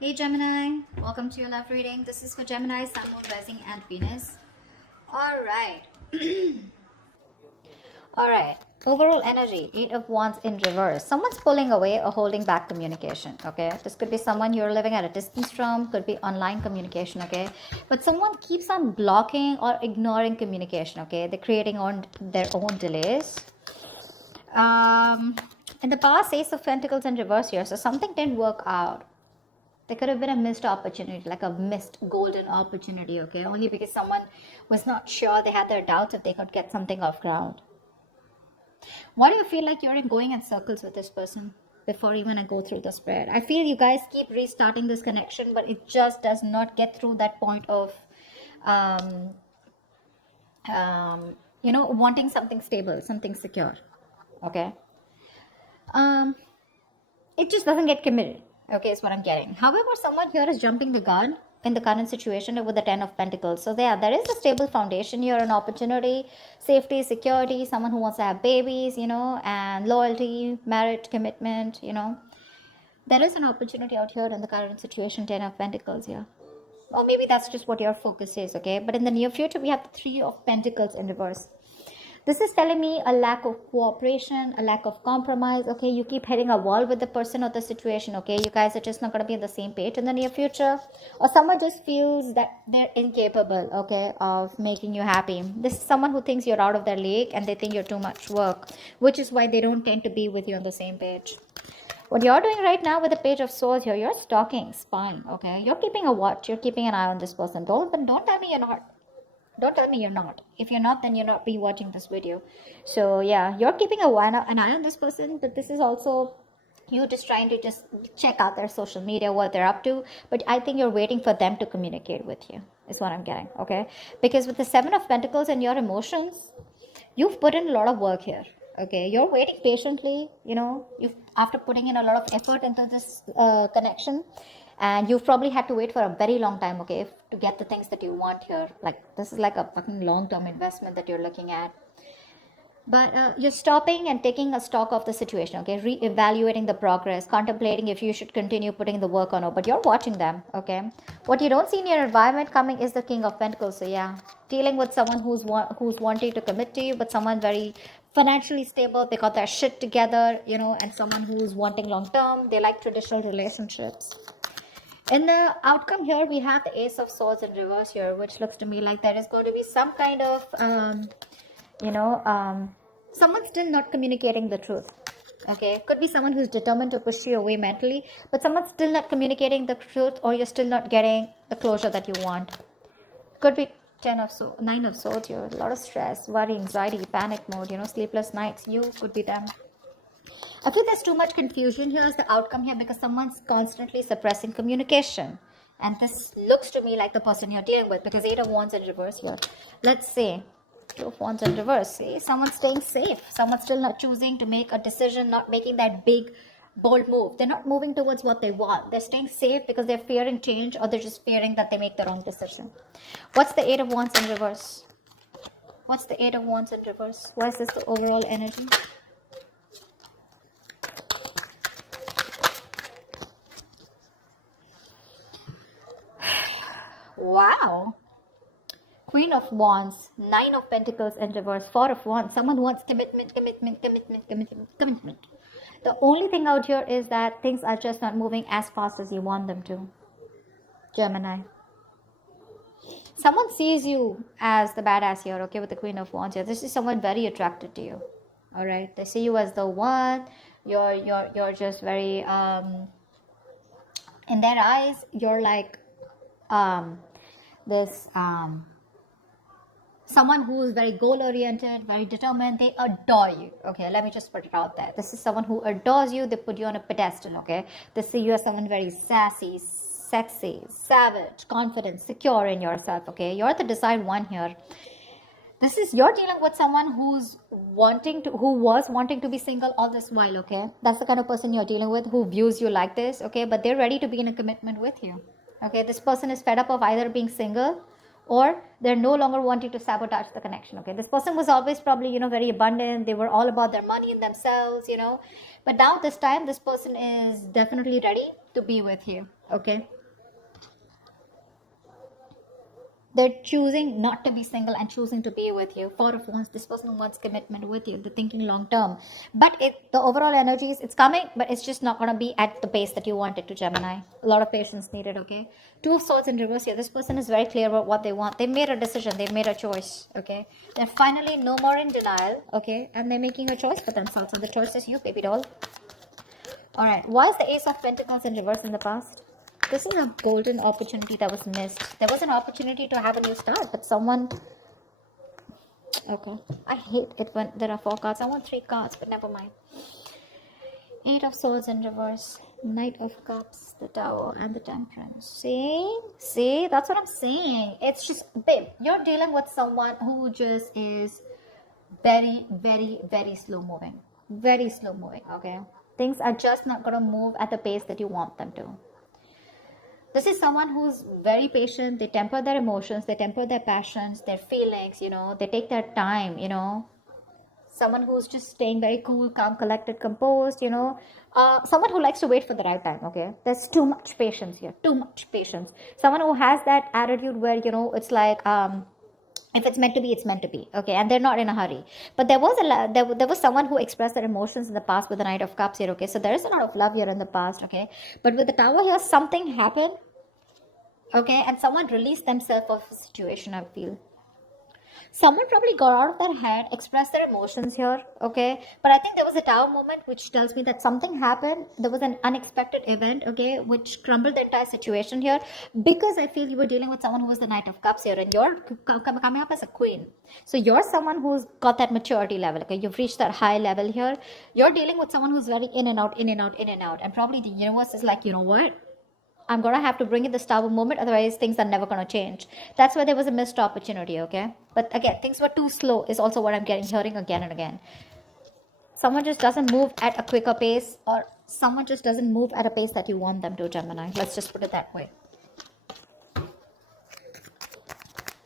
Hey Gemini, welcome to your love reading. This is for Gemini, Sun, Moon, Rising, and Venus. All right. All right. Overall energy, Eight of Wands in reverse. Someone's pulling away or holding back communication, okay? This could be someone you're living at a distance from, could be online communication, okay? But someone keeps on blocking or ignoring communication, okay? They're creating on their own delays. In the past, Ace of Pentacles in reverse here, so something didn't work out. There could have been a missed opportunity, like a missed golden opportunity, okay? Only because someone was not sure, they had their doubts if they could get something off ground. Why do you feel like you're going in circles with this person before even I go through the spread? I feel you guys keep restarting this connection, but it just does not get through that point of, wanting something stable, something secure, okay? It just doesn't get committed. Okay, is what I'm getting. However, someone here is jumping the gun in the current situation with the 10 of Pentacles. So there is a stable foundation here, an opportunity, safety, security, someone who wants to have babies, and loyalty, marriage, commitment, There is an opportunity out here in the current situation, 10 of Pentacles here. Or maybe that's just what your focus is, okay? But in the near future, we have the 3 of Pentacles in reverse. This is telling me a lack of cooperation, a lack of compromise, okay? You keep hitting a wall with the person or the situation, okay? You guys are just not going to be on the same page in the near future. Or someone just feels that they're incapable, okay, of making you happy. This is someone who thinks you're out of their league and they think you're too much work, which is why they don't tend to be with you on the same page. What you're doing right now with the Page of Swords here, you're stalking, spying, okay? You're keeping a watch, you're keeping an eye on this person. Don't tell me you're not. Don't tell me you're not. If you're not, then you're not be watching this video. So yeah, you're keeping an eye on this person, but this is also you just trying to just check out their social media, what they're up to. But I think you're waiting for them to communicate with you, is what I'm getting, okay? Because with the 7 of Pentacles and your emotions, you've put in a lot of work here, okay? You're waiting patiently, you've after putting in a lot of effort into this connection. And you've probably had to wait for a very long time, okay, to get the things that you want here. Like, this is like a fucking long-term investment that you're looking at. But you're stopping and taking a stock of the situation, okay, re-evaluating the progress, contemplating if you should continue putting the work on or, but you're watching them, okay? What you don't see in your environment coming is the King of Pentacles. So yeah, dealing with someone who's wanting to commit to you, but someone very financially stable, they got their shit together, and someone who's wanting long-term, they like traditional relationships. In the outcome here, we have the Ace of Swords in reverse here, which looks to me like there is going to be some kind of, someone still not communicating the truth. Okay, could be someone who's determined to push you away mentally, but someone's still not communicating the truth, or you're still not getting the closure that you want. Could be 9 of Swords here, a lot of stress, worry, anxiety, panic mode, sleepless nights. You could be them. I feel there's too much confusion here as the outcome here because someone's constantly suppressing communication. And this looks to me like the person you're dealing with because 8 of Wands in reverse here. Let's say 2 of Wands in reverse. See, someone's staying safe. Someone's still not choosing to make a decision, not making that big, bold move. They're not moving towards what they want. They're staying safe because they're fearing change or they're just fearing that they make the wrong decision. What's the 8 of Wands in reverse? What's the 8 of Wands in reverse? What is this, the overall energy? Wow. Queen of Wands, 9 of Pentacles in reverse, 4 of Wands. Someone wants commitment. The only thing out here is that things are just not moving as fast as you want them to. Gemini. Someone sees you as the badass here, okay, with the Queen of Wands here. This is someone very attracted to you. All right. They see you as the one. You're just very, in their eyes, you're like, someone who is very goal oriented, very determined. They adore you. Okay, let me just put it out there. This is someone who adores you. They put you on a pedestal. Okay, they see you as someone very sassy, sexy, savage, confident, secure in yourself. Okay, you're the desired one here. This is, you're dealing with someone who was wanting to be single all this while. Okay, that's the kind of person you're dealing with, who views you like this. Okay, but they're ready to be in a commitment with you. Okay, this person is fed up of either being single or they're no longer wanting to sabotage the connection. Okay, this person was always probably, very abundant. They were all about their money and themselves, but now this time this person is definitely ready to be with you, okay? They're choosing not to be single and choosing to be with you. Four of Wands, this person wants commitment with you. They're thinking long term. But the overall energy is, it's coming, but it's just not going to be at the pace that you want it to, Gemini. A lot of patience needed, okay? Two of Swords in reverse here. This person is very clear about what they want. They made a decision. They've made a choice, okay? They're finally no more in denial, okay? And they're making a choice for themselves. And the choice is you, baby doll. All right. Why is the Ace of Pentacles in reverse in the past? This is a golden opportunity that was missed. There was an opportunity to have a new start, but someone... Okay. I hate it when there are 4 cards. I want 3 cards, but never mind. 8 of Swords in reverse. Knight of Cups, the Tower, and the Temperance. See? See? That's what I'm saying. It's just... Babe, you're dealing with someone who just is very, very, very slow moving. Very slow moving, okay? Things are just not going to move at the pace that you want them to. This is someone who's very patient. They temper their emotions. They temper their passions, their feelings, you know. They take their time, you know. Someone who's just staying very cool, calm, collected, composed, you know. Someone who likes to wait for the right time, okay. There's too much patience here. Too much patience. Someone who has that attitude where, you know, it's like... if it's meant to be, it's meant to be, okay, and they're not in a hurry. But there was someone who expressed their emotions in the past with the Knight of Cups here, okay. So there is a lot of love here in the past, okay. But with the Tower here, something happened, okay, and someone released themselves of a situation, I feel. Someone probably got out of their head, expressed their emotions here, okay. But I think there was a Tower moment which tells me that something happened. There was an unexpected event, okay, which crumbled the entire situation here. Because I feel you were dealing with someone who was the Knight of Cups here, and you're coming up as a queen. So you're someone who's got that maturity level, okay. You've reached that high level here. You're dealing with someone who's very in and out, in and out, in and out. And probably the universe is like, you know what? I'm going to have to bring in this Tower moment, otherwise things are never going to change. That's why there was a missed opportunity, okay? But again, things were too slow is also what I'm hearing again and again. Someone just doesn't move at a quicker pace, or someone just doesn't move at a pace that you want them to, Gemini. Let's just put it that way.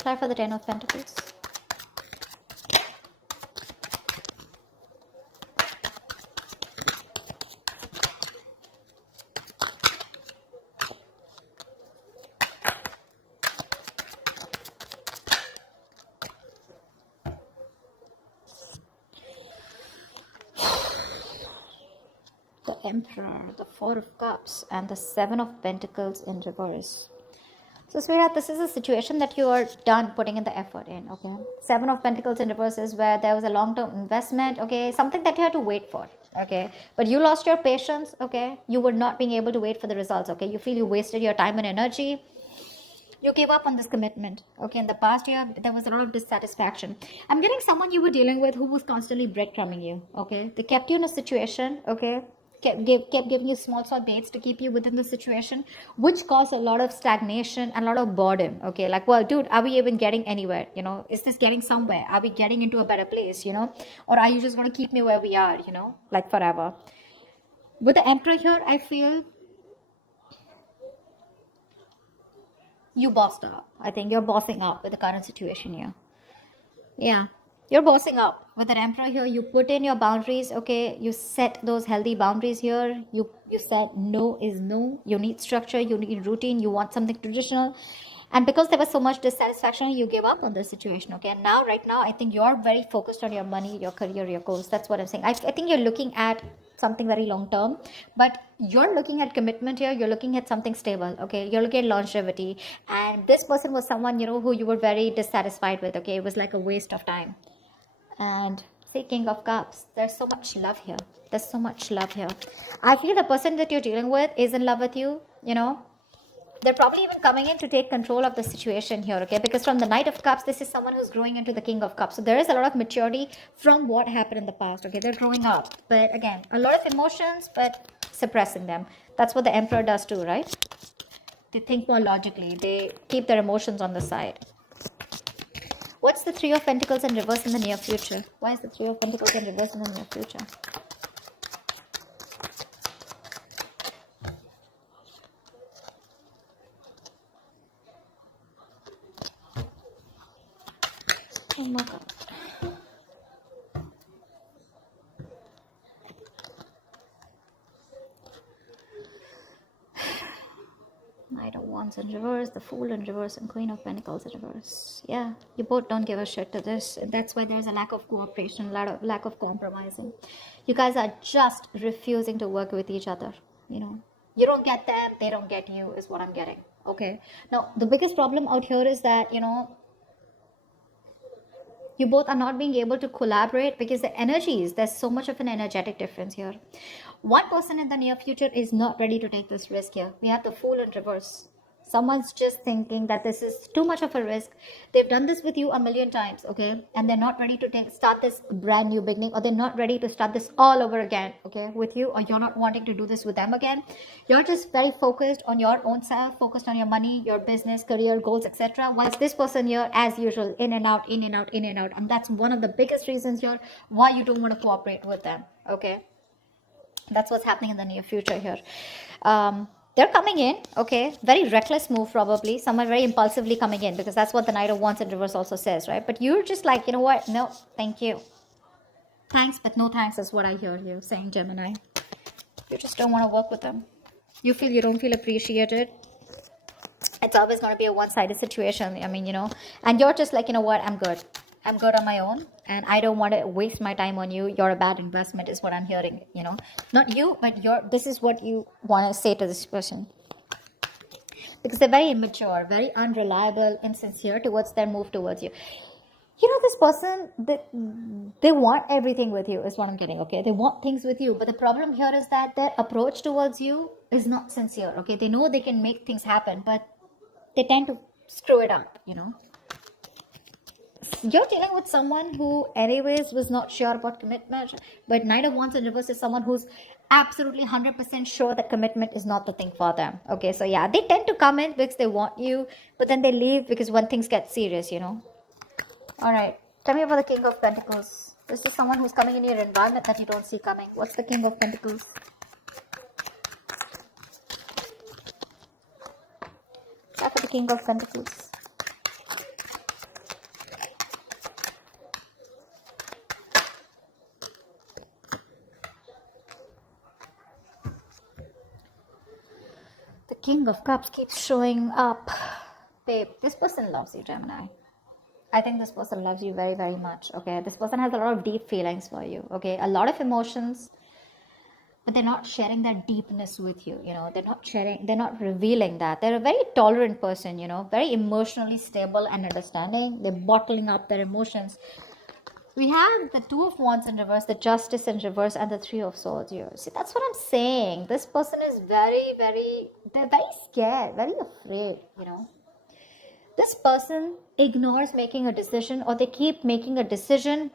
Try for the 10 of Pentacles. Emperor, the 4 of Cups, and the 7 of Pentacles in reverse. So, sweetheart, this is a situation that you are done putting in the effort in, okay? 7 of Pentacles in reverse is where there was a long-term investment, okay? Something that you had to wait for, okay? But you lost your patience, okay? You were not being able to wait for the results, okay? You feel you wasted your time and energy. You gave up on this commitment, okay? In the past year, there was a lot of dissatisfaction. I'm getting someone you were dealing with who was constantly breadcrumbing you, okay? They kept you in a situation, okay? Kept giving you small baits to keep you within the situation, which caused a lot of stagnation and a lot of boredom, okay? Like, well, dude, are we even getting anywhere, you know? Is this getting somewhere? Are we getting into a better place, you know? Or are you just going to keep me where we are, you know, like forever? With the Emperor here, I feel you bossed up. I think you're bossing up with the current situation here. Yeah, you're bossing up. With an Emperor here, you put in your boundaries, okay? You set those healthy boundaries here. You said no is no. You need structure, you need routine, you want something traditional. And because there was so much dissatisfaction, you gave up on this situation, okay? And now, right now, I think you're very focused on your money, your career, your goals. That's what I'm saying. I think you're looking at something very long term, but you're looking at commitment here. You're looking at something stable, okay? You're looking at longevity. And this person was someone, you know, who you were very dissatisfied with, okay? It was like a waste of time. And say King of Cups, there's so much love here. There's so much love here. I feel the person that you're dealing with is in love with you, you know. They're probably even coming in to take control of the situation here, okay? Because from the Knight of Cups, this is someone who's growing into the King of Cups. So there is a lot of maturity from what happened in the past, okay? They're growing up. But again, a lot of emotions, but suppressing them. That's what the Emperor does too, right? They think more logically. They keep their emotions on the side. What's the 3 of Pentacles in reverse in the near future? Why is the 3 of Pentacles in reverse in the near future? Oh my God. Knight of Wands in reverse, the Fool in reverse, and Queen of Pentacles in reverse. Yeah, you both don't give a shit to this. And that's why there's a lack of cooperation, lack of compromising. You guys are just refusing to work with each other. You know, you don't get them, they don't get you, is what I'm getting. Okay. Now, the biggest problem out here is that, you know, you both are not being able to collaborate because the energies, there's so much of an energetic difference here. One person in the near future is not ready to take this risk here. We have the Fool in reverse. Someone's just thinking that this is too much of a risk. They've done this with you a million times, okay? And they're not ready to start this brand new beginning, or they're not ready to start this all over again, okay, with you, or you're not wanting to do this with them again. You're just very focused on your own self, focused on your money, your business, career, goals, etc. Whilst this person here, as usual, in and out, in and out, in and out. And that's one of the biggest reasons here why you don't want to cooperate with them, okay? That's what's happening in the near future here. They're coming in, okay, very reckless move probably, someone very impulsively coming in, because that's what the Knight of Wands in reverse also says, right? But you're just like, you know what, no, thank you. Thanks, but no thanks is what I hear you saying, Gemini. You just don't want to work with them. You don't feel appreciated. It's always going to be a one-sided situation. I mean, you know, and you're just like, you know what, I'm good on my own, and I don't want to waste my time on you. You're a bad investment is what I'm hearing, you know. Not you, but this is what you want to say to this person. Because they're very immature, very unreliable, insincere towards their move towards you. You know, this person, they want everything with you is what I'm getting, okay? They want things with you, but the problem here is that their approach towards you is not sincere, okay? They know they can make things happen, but they tend to screw it up, you know. You're dealing with someone who anyways was not sure about commitment, but Knight of Wands in reverse is someone who's absolutely 100% sure that commitment is not the thing for them. Okay, so yeah, they tend to come in because they want you, but then they leave because when things get serious, you know. All right, tell me about the King of Pentacles. This is someone who's coming in your environment that you don't see coming. What's the King of Pentacles? Tell for the King of Pentacles. King of Cups keeps showing up. Babe, this person loves you, Gemini. I think this person loves you very, very much, okay? This person has a lot of deep feelings for you, okay? A lot of emotions, but they're not sharing that deepness with you, you know? They're not revealing that. They're a very tolerant person, you know? Very emotionally stable and understanding. They're bottling up their emotions. We have the Two of Wands in reverse, the Justice in reverse, and the Three of Swords here. See, that's what I'm saying. This person is they're very scared, very afraid, you know. This person ignores making a decision, or they keep making a decision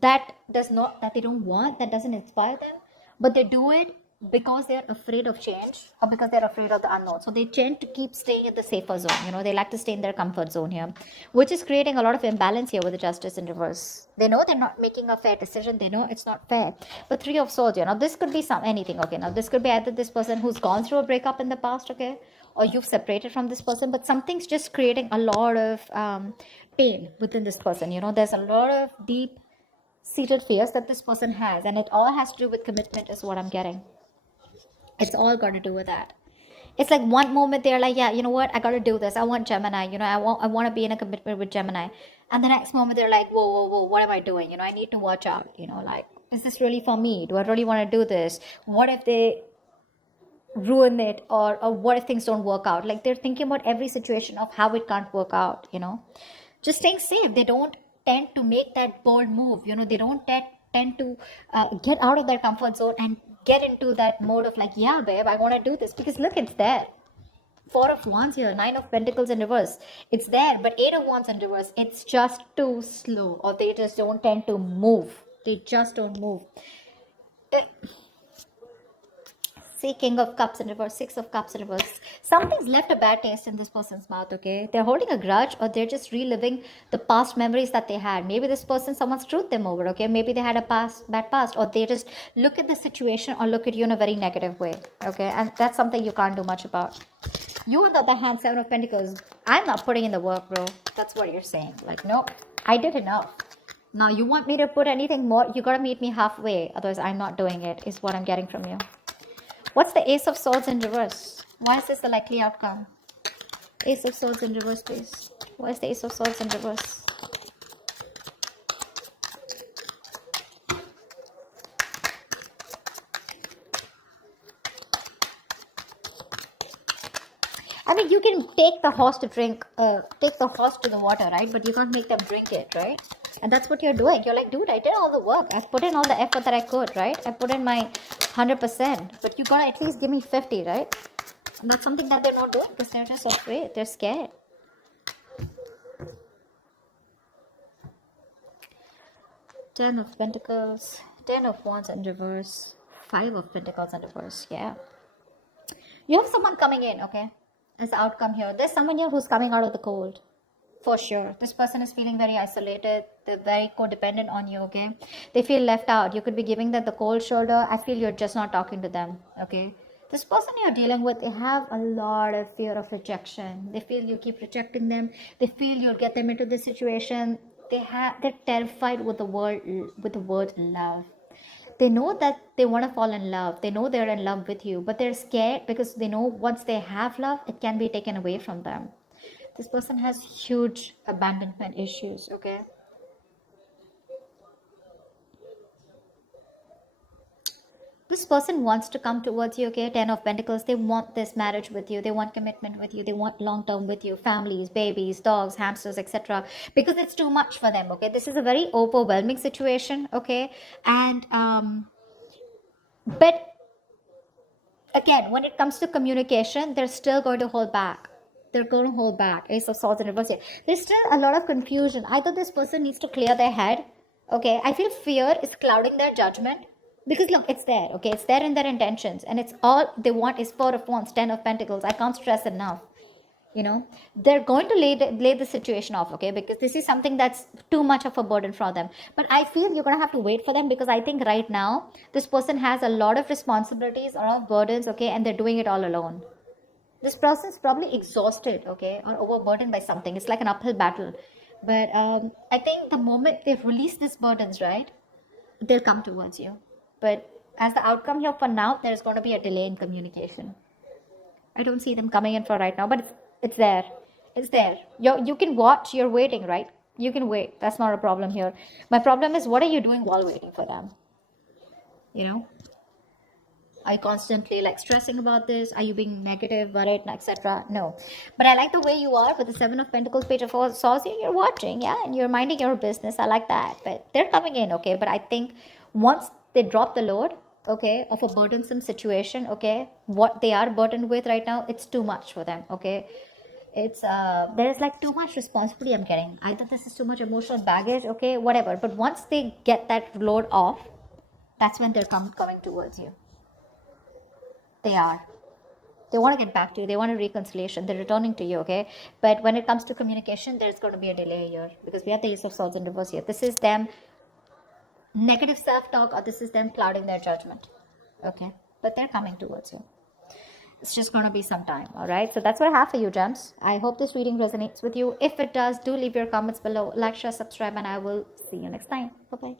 that they don't want, that doesn't inspire them, but they do it because they're afraid of change, or because they're afraid of the unknown. So they tend to keep staying at the safer zone, you know. They like to stay in their comfort zone here, which is creating a lot of imbalance here with the Justice in reverse. They know they're not making a fair decision. They know it's not fair. But Three of Swords, you know, this could be anything, okay? Now this could be either this person who's gone through a breakup in the past, okay, or you've separated from this person, but something's just creating a lot of pain within this person, you know. There's a lot of deep seated fears that this person has, and it all has to do with commitment is what I'm getting. It's all got to do with that. It's like one moment they're like, yeah, you know what, I got to do this. I want Gemini, you know, I want to be in a commitment with Gemini. And the next moment they're like, whoa, what am I doing? You know, I need to watch out, you know, like, is this really for me? Do I really want to do this? What if they ruin it, or what if things don't work out? Like, they're thinking about every situation of how it can't work out, you know. Just staying safe. They don't tend to make that bold move, you know. They don't tend to get out of their comfort zone and get into that mode of like, yeah, babe, I want to do this, because look, it's there. Four of Wands here, Nine of Pentacles in reverse, it's there. But Eight of Wands in reverse, it's just too slow, or they just don't tend to move. They just don't move. See, King of Cups in reverse, Six of Cups in reverse. Something's left a bad taste in this person's mouth, okay? They're holding a grudge, or they're just reliving the past memories that they had. Maybe this person, someone screwed them over, okay? Maybe they had a bad past, or they just look at the situation or look at you in a very negative way, okay? And that's something you can't do much about. You, on the other hand, Seven of Pentacles, I'm not putting in the work, bro. That's what you're saying. Like, nope, I did enough. Now, you want me to put anything more? You gotta meet me halfway. Otherwise, I'm not doing it, is what I'm getting from you. What's the Ace of Swords in reverse? Why is this the likely outcome? Ace of Swords in reverse, please. Why is the Ace of Swords in reverse? I mean, you can take the horse to drink, take the horse to the water, right? But you can't make them drink it, right? And that's what you're doing. You're like, dude, I did all the work. I've put in all the effort that I could, right? I put in my 100%. But you gotta at least give me 50, right? And that's something that they're not doing because they're just afraid. They're scared. Ten of Pentacles, Ten of Wands in reverse, Five of Pentacles in reverse. Yeah. You have someone coming in, okay? As the outcome here. There's someone here who's coming out of the cold. For sure. This person is feeling very isolated. They're very codependent on you, okay? They feel left out. You could be giving them the cold shoulder. I feel you're just not talking to them, okay? This person you're dealing with, they have a lot of fear of rejection. They feel you keep rejecting them. They feel you'll get them into this situation. They're terrified with the word love. They know that they want to fall in love. They know they're in love with you, but they're scared because they know once they have love, it can be taken away from them. This person has huge abandonment issues, okay? This person wants to come towards you, okay? Ten of Pentacles. They want this marriage with you. They want commitment with you. They want long-term with you. Families, babies, dogs, hamsters, etc. Because it's too much for them, okay? This is a very overwhelming situation, okay? And, but again, when it comes to communication, they're still going to hold back. They're going to hold back. Ace of Swords in reverse here. There's still a lot of confusion. Either this person needs to clear their head, okay? I feel fear is clouding their judgment. Because look, it's there, okay? It's there in their intentions. And it's all they want is Four of Wands, Ten of Pentacles. I can't stress enough. You know, they're going to lay the situation off, okay? Because this is something that's too much of a burden for them. But I feel you're going to have to wait for them because I think right now, this person has a lot of responsibilities, a lot of burdens, okay? And they're doing it all alone. This person is probably exhausted, okay? Or overburdened by something. It's like an uphill battle. But I think the moment they've released these burdens, right? They'll come towards you. But as the outcome here for now, there's going to be a delay in communication. I don't see them coming in for right now, but it's there. It's there. You can watch. You're waiting, right? You can wait. That's not a problem here. My problem is, what are you doing while waiting for them? You know? Are you constantly like stressing about this? Are you being negative, worried, etc.? No. But I like the way you are with the Seven of Pentacles, Page of Swords. You're watching, yeah? And you're minding your business. I like that. But they're coming in, okay? But I think once they drop the load, okay, of a burdensome situation, okay, what they are burdened with right now, it's too much for them, okay? It's there's like too much responsibility I'm getting. Either this is too much emotional baggage, okay, whatever. But once they get that load off, that's when they're coming towards you. They want to get back to you. They want a reconciliation. They're returning to you, okay? But when it comes to communication, there's going to be a delay here because we have the Ace of Swords in reverse here. This is them negative self-talk, or this is them clouding their judgment, okay? But they're coming towards you. It's just going to be some time, all right? So that's what I have for you, gems. I hope this reading resonates with you. If it does, do leave your comments below, like, share, subscribe, and I will see you next time. Bye-bye.